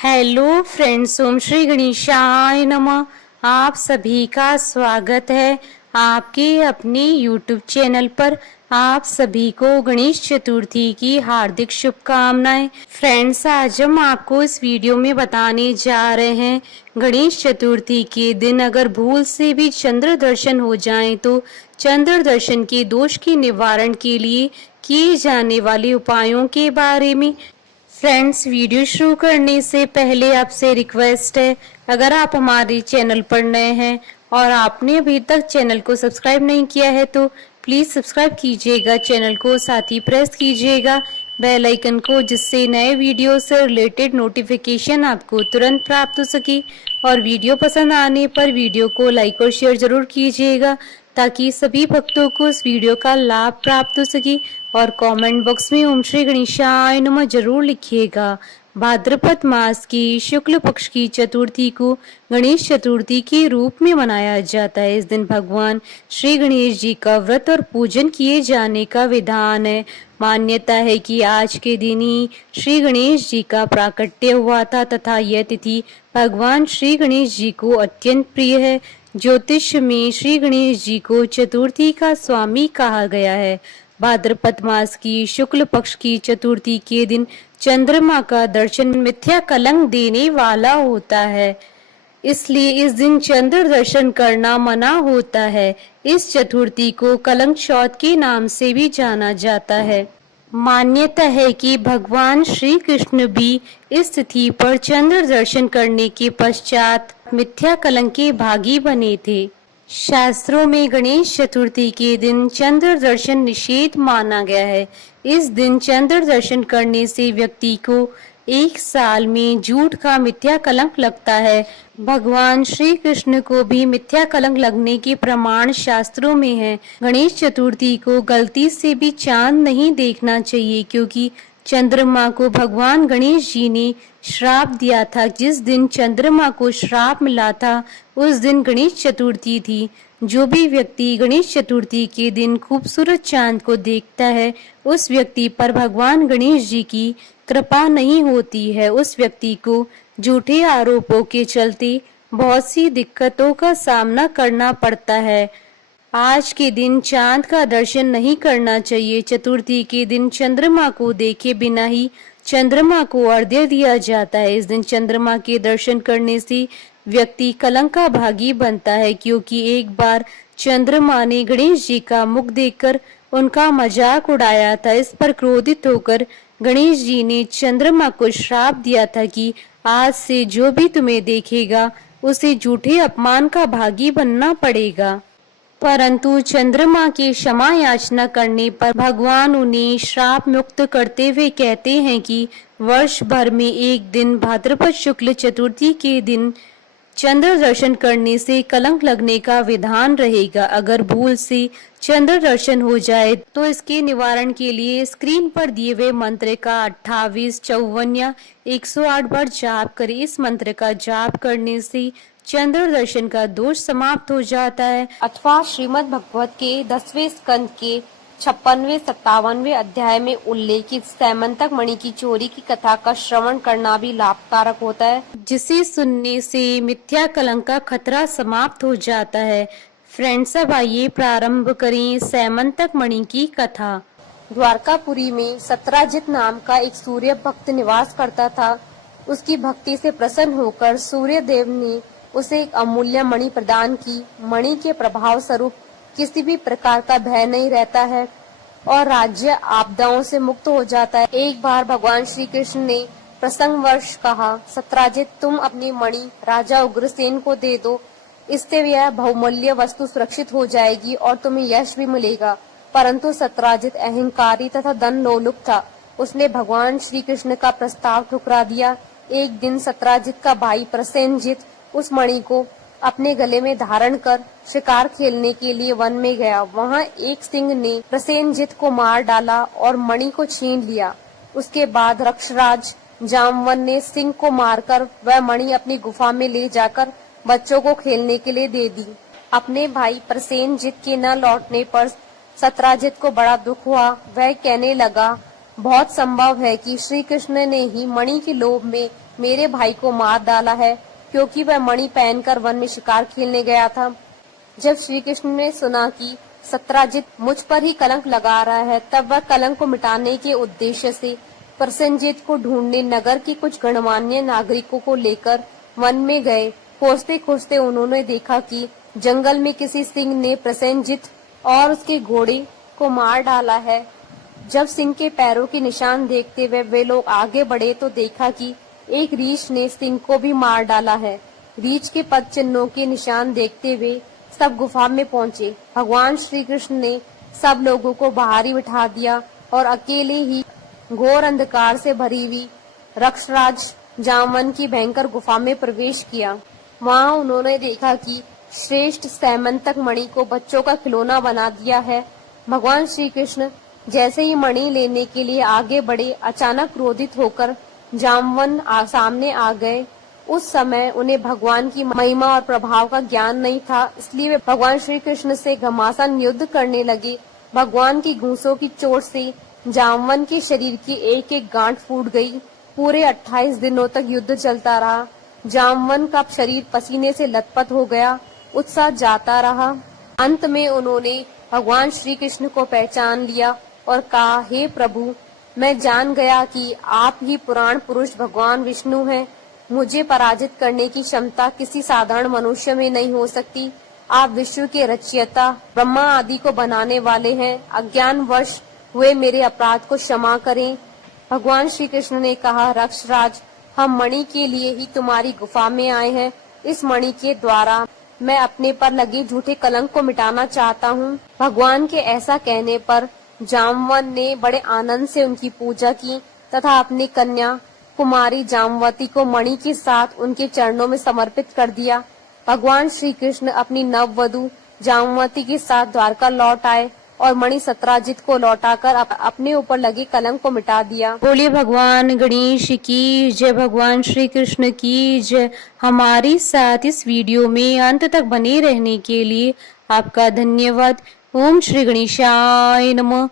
Hello friends, ओम श्री गणेशाय नमः। आप सभी का स्वागत है आपके अपने यूट्यूब चैनल पर। आप सभी को गणेश चतुर्थी की हार्दिक शुभकामनाएं। फ्रेंड्स, आज हम आपको इस वीडियो में बताने जा रहे हैं गणेश चतुर्थी के दिन अगर भूल से भी चंद्र दर्शन हो जाएं तो चंद्र दर्शन के दोष के निवारण के लिए किए जाने वाले उपायों के बारे में। फ्रेंड्स, वीडियो शुरू करने से पहले आपसे रिक्वेस्ट है, अगर आप हमारे चैनल पर नए हैं और आपने अभी तक चैनल को सब्सक्राइब नहीं किया है तो प्लीज सब्सक्राइब कीजिएगा चैनल को, साथ ही प्रेस कीजिएगा बेल आइकन को, जिससे नए वीडियो से रिलेटेड नोटिफिकेशन आपको तुरंत प्राप्त हो सके। और वीडियो पसंद आने पर वीडियो को लाइक और शेयर जरूर कीजिएगा ताकि सभी भक्तों को इस वीडियो का लाभ प्राप्त हो सके। और कमेंट बॉक्स में ओम श्री गणेशाय नमः जरूर लिखिएगा। भाद्रपद मास की शुक्ल पक्ष की चतुर्थी को गणेश चतुर्थी के रूप में मनाया जाता है। इस दिन भगवान श्री गणेश जी का व्रत और पूजन किए जाने का विधान है। मान्यता है कि आज के दिन ही श्री गणेश जी का प्राकट्य हुआ था तथा यह तिथि भगवान श्री गणेश जी को अत्यंत प्रिय है। ज्योतिष में श्री गणेश जी को चतुर्थी का स्वामी कहा गया है। भाद्रपद मास की शुक्ल पक्ष की चतुर्थी के दिन चंद्रमा का दर्शन मिथ्या कलंक देने वाला होता है, इसलिए इस दिन चंद्र दर्शन करना मना होता है। इस चतुर्थी को कलंक चौथ के नाम से भी जाना जाता है। मान्यता है कि भगवान श्री कृष्ण भी इस तिथि पर चंद्र दर्शन करने के पश्चात मिथ्या कलंक के भागी बने थे। शास्त्रों में गणेश चतुर्थी के दिन चंद्र दर्शन निषेध माना गया है। इस दिन चंद्र दर्शन करने से व्यक्ति को एक साल में झूठ का मिथ्या कलंक लगता है। भगवान श्री कृष्ण को भी मिथ्या कलंक लगने के प्रमाण शास्त्रों में है। गणेश चतुर्थी को गलती से भी चांद नहीं देखना चाहिए, क्योंकि चंद्रमा को भगवान गणेश जी ने श्राप दिया था। जिस दिन चंद्रमा को श्राप मिला था उस दिन गणेश चतुर्थी थी। जो भी व्यक्ति गणेश चतुर्थी के दिन खूबसूरत चांद को देखता है उस व्यक्ति पर भगवान गणेश जी की कृपा नहीं होती है। उस व्यक्ति को झूठे आरोपों के चलते बहुत सी दिक्कतों का सामना करना पड़ता है। आज के दिन चांद का दर्शन नहीं करना चाहिए। चतुर्थी के दिन चंद्रमा को देखे बिना ही चंद्रमा को अर्घ्य दिया जाता है। इस दिन चंद्रमा के दर्शन करने से व्यक्ति कलंक का भागी बनता है, क्योंकि एक बार चंद्रमा ने गणेश जी का मुख देखकर उनका मजाक उड़ाया था। इस पर क्रोधित होकर गणेश जी ने चंद्रमा को श्राप दिया था कि आज से जो भी तुम्हें देखेगा उसे झूठे अपमान का भागी बनना पड़ेगा। परंतु चंद्रमा की क्षमा याचना करने पर भगवान उन्हें श्राप मुक्त करते हुए कहते हैं कि वर्ष भर में एक दिन भाद्रपद शुक्ल चतुर्थी के दिन चंद्र दर्शन करने से कलंक लगने का विधान रहेगा। अगर भूल से चंद्र दर्शन हो जाए तो इसके निवारण के लिए स्क्रीन पर दिए हुए मंत्र का 28, 54 या 108 बार जाप करें। इस मंत्र का जाप करने से चंद्र दर्शन का दोष समाप्त हो जाता है। अथवा श्रीमद् भगवत के 10वें स्कंद के 56वें 57वें अध्याय में उल्लेखित सैमंतक मणि की चोरी की कथा का श्रवण करना भी लाभकारक होता है, जिसे सुनने से मिथ्या कलंक का खतरा समाप्त हो जाता है। फ्रेंड्स, अब आइए प्रारंभ करें सैमंतक मणि की कथा। द्वारकापुरी में सत्राजित नाम का एक सूर्य भक्त निवास करता था। उसकी भक्ति से प्रसन्न होकर सूर्य देव ने उसे एक अमूल्य मणि प्रदान की। मणि के प्रभाव स्वरूप किसी भी प्रकार का भय नहीं रहता है और राज्य आपदाओं से मुक्त हो जाता है। एक बार भगवान श्री कृष्ण ने प्रसंगवश कहा, सत्राजित, तुम अपनी मणि राजा उग्रसेन को दे दो, इससे यह बहुमूल्य वस्तु सुरक्षित हो जाएगी और तुम्हें यश भी मिलेगा। परंतु सत्राजित अहंकारी तथा धन लोलुप था। उसने भगवान श्री कृष्ण का प्रस्ताव ठुकरा दिया। एक दिन सत्राजित का भाई प्रसेनजित उस मणि को अपने गले में धारण कर शिकार खेलने के लिए वन में गया। वहाँ एक सिंह ने प्रसेनजित को मार डाला और मणि को छीन लिया। उसके बाद रक्षराज जामवन ने सिंह को मारकर वह मणि अपनी गुफा में ले जाकर बच्चों को खेलने के लिए दे दी। अपने भाई प्रसेनजित के न लौटने पर सत्राजित को बड़ा दुख हुआ। वह कहने लगा, बहुत संभव है कि श्री कृष्ण ने ही मणि के लोभ में मेरे भाई को मार डाला है, क्योंकि वह मणि पहनकर वन में शिकार खेलने गया था। जब श्री कृष्ण ने सुना कि सत्राजित मुझ पर ही कलंक लगा रहा है, तब वह कलंक को मिटाने के उद्देश्य से प्रसेनजीत को ढूंढने नगर के कुछ गणमान्य नागरिकों को लेकर वन में गए। खोजते खोजते उन्होंने देखा कि जंगल में किसी सिंह ने प्रसेनजीत और उसके घोड़े को मार डाला है। जब सिंह के पैरों के निशान देखते हुए वे लोग आगे बढ़े तो देखा कि एक रीछ ने सिंह को भी मार डाला है। रीछ के पद चिन्हों के निशान देखते हुए सब गुफा में पहुंचे। भगवान श्री कृष्ण ने सब लोगों को बाहर ही बिठा दिया और अकेले ही घोर अंधकार से भरी हुई रक्षराज जामवन की भयंकर गुफा में प्रवेश किया। वहां उन्होंने देखा कि श्रेष्ठ सैमंतक मणि को बच्चों का खिलौना बना दिया है। भगवान श्री कृष्ण जैसे ही मणि लेने के लिए आगे बढ़े, अचानक क्रोधित होकर जामवन सामने आ गए। उस समय उन्हें भगवान की महिमा और प्रभाव का ज्ञान नहीं था, इसलिए वे भगवान श्री कृष्ण से घमासान युद्ध करने लगे। भगवान की घूंसों की चोट से जामवन के शरीर की एक एक गांठ फूट गई। पूरे 28 दिनों तक युद्ध चलता रहा। जामवन का शरीर पसीने से लथपथ हो गया, उत्साह जाता रहा। अंत में उन्होंने भगवान श्री कृष्ण को पहचान लिया और कहा, हे प्रभु, मैं जान गया कि आप ही पुराण पुरुष भगवान विष्णु हैं। मुझे पराजित करने की क्षमता किसी साधारण मनुष्य में नहीं हो सकती। आप विश्व के रचयिता, ब्रह्मा आदि को बनाने वाले हैं। अज्ञानवश हुए मेरे अपराध को क्षमा करें। भगवान श्री कृष्ण ने कहा, रक्षराज, हम मणि के लिए ही तुम्हारी गुफा में आए हैं। इस मणि के द्वारा मैं अपने पर लगे झूठे कलंक को मिटाना चाहता हूँ। भगवान के ऐसा कहने पर जामवन ने बड़े आनंद से उनकी पूजा की तथा अपनी कन्या कुमारी जामवती को मणि के साथ उनके चरणों में समर्पित कर दिया। भगवान श्री कृष्ण अपनी नववधू जामवती के साथ द्वारका लौट आए और मणि सत्राजित को लौटाकर अपने ऊपर लगे कलंक को मिटा दिया। बोलिए भगवान गणेश की जय, भगवान श्री कृष्ण की जय। हमारे साथ इस वीडियो में अंत तक बने रहने के लिए आपका धन्यवाद। ओम श्री गणेशाय नमः।